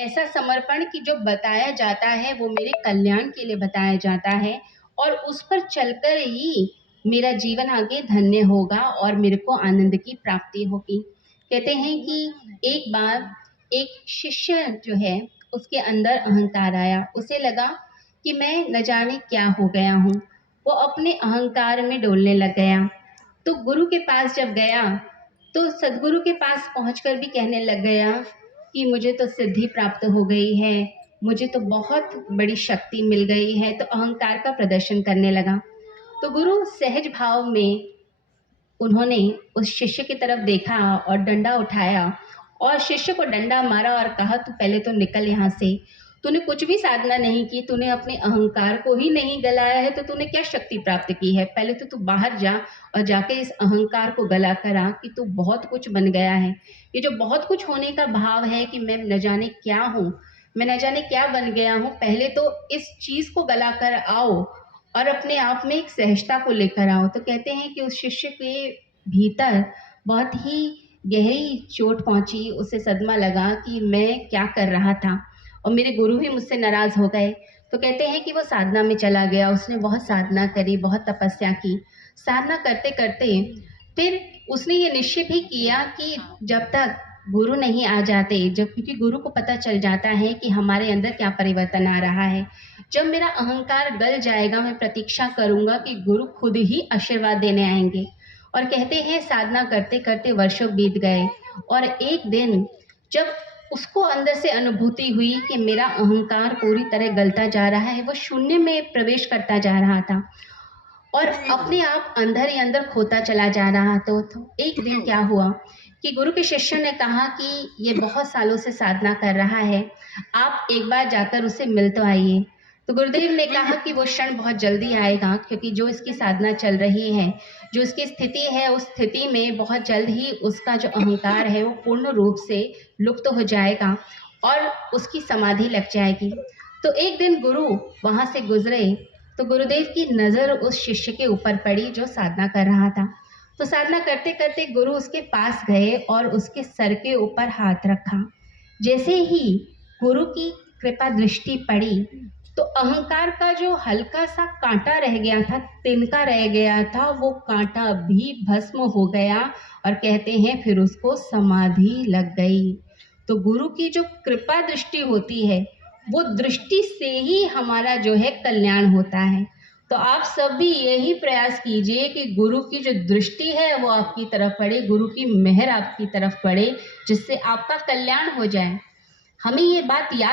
ऐसा समर्पण कि जो बताया जाता है वो मेरे कल्याण के लिए बताया जाता है और उस पर चलकर ही मेरा जीवन आगे धन्य होगा और मेरे को आनंद की प्राप्ति होगी। कहते हैं कि एक बार एक शिष्य जो है उसके अंदर अहंकार आया। उसे लगा कि मैं न जाने क्या हो गया हूँ। वो अपने अहंकार में डोलने लग गया। तो गुरु के पास जब गया तो सदगुरु के पास पहुंचकर भी कहने लग गया कि मुझे तो सिद्धि प्राप्त हो गई है, मुझे तो बहुत बड़ी शक्ति मिल गई है। तो अहंकार का प्रदर्शन करने लगा। तो गुरु सहज भाव में उन्होंने उस शिष्य की तरफ देखा और डंडा उठाया और शिष्य को डंडा मारा और कहा, तू पहले तो निकल यहाँ से। तूने कुछ भी साधना नहीं की, तूने अपने अहंकार को ही नहीं गलाया है, तो तूने क्या शक्ति प्राप्त की है। पहले तो तू बाहर जा और जाके इस अहंकार को गला करा कि तू बहुत कुछ बन गया है। ये जो बहुत कुछ होने का भाव है कि मैं न जाने क्या हूँ, मैं न जाने क्या बन गया हूँ, पहले तो इस चीज को गला कर आओ और अपने आप में एक सहजता को लेकर आओ। तो कहते हैं कि उस शिष्य के भीतर बहुत ही गहरी चोट पहुंची। उसे सदमा लगा कि मैं क्या कर रहा था और मेरे गुरु भी मुझसे नाराज हो गए। तो कहते हैं कि वो साधना में चला गया। उसने बहुत साधना करी, बहुत तपस्या की। साधना करते करते फिर उसने ये निश्चय भी किया कि जब तक गुरु नहीं आ जाते, जब क्योंकि गुरु को पता चल जाता है कि हमारे अंदर क्या परिवर्तन आ रहा है, जब मेरा अहंकार गल जाएगा मैं प्रतीक्षा करूंगा कि गुरु खुद ही आशीर्वाद देने आएंगे। और कहते हैं साधना करते करते वर्षों बीत गए और एक दिन जब उसको अंदर से अनुभूति हुई कि मेरा अहंकार पूरी तरह गलता जा रहा है, वो शून्य में प्रवेश करता जा रहा था और अपने आप अंदर ही अंदर खोता चला जा रहा। तो एक दिन क्या हुआ कि गुरु के शिष्य ने कहा कि ये बहुत सालों से साधना कर रहा है, आप एक बार जाकर उसे मिल तो आइए। तो गुरुदेव ने कहा कि वो क्षण बहुत जल्दी आएगा, क्योंकि जो इसकी साधना चल रही है, जो इसकी स्थिति है, उस स्थिति में बहुत जल्द ही उसका जो अहंकार है वो पूर्ण रूप से लुप्त हो जाएगा और उसकी समाधि लग जाएगी। तो एक दिन गुरु वहां से गुजरे तो गुरुदेव की नज़र उस शिष्य के ऊपर पड़ी जो साधना कर रहा था। तो साधना करते करते गुरु उसके पास गए और उसके सर के ऊपर हाथ रखा। जैसे ही गुरु की कृपा दृष्टि पड़ी तो अहंकार का जो हल्का सा कांटा रह गया था, तिनका रह गया था, वो कांटा भी भस्म हो गया और कहते हैं फिर उसको समाधि लग गई। तो गुरु की जो कृपा दृष्टि होती है वो दृष्टि से ही हमारा जो है कल्याण होता है। तो आप सभी यही प्रयास कीजिए कि गुरु की जो दृष्टि है वो आपकी तरफ पड़े, गुरु की मेहर आपकी तरफ पड़े, जिससे आपका कल्याण हो जाए। हमें ये बात याद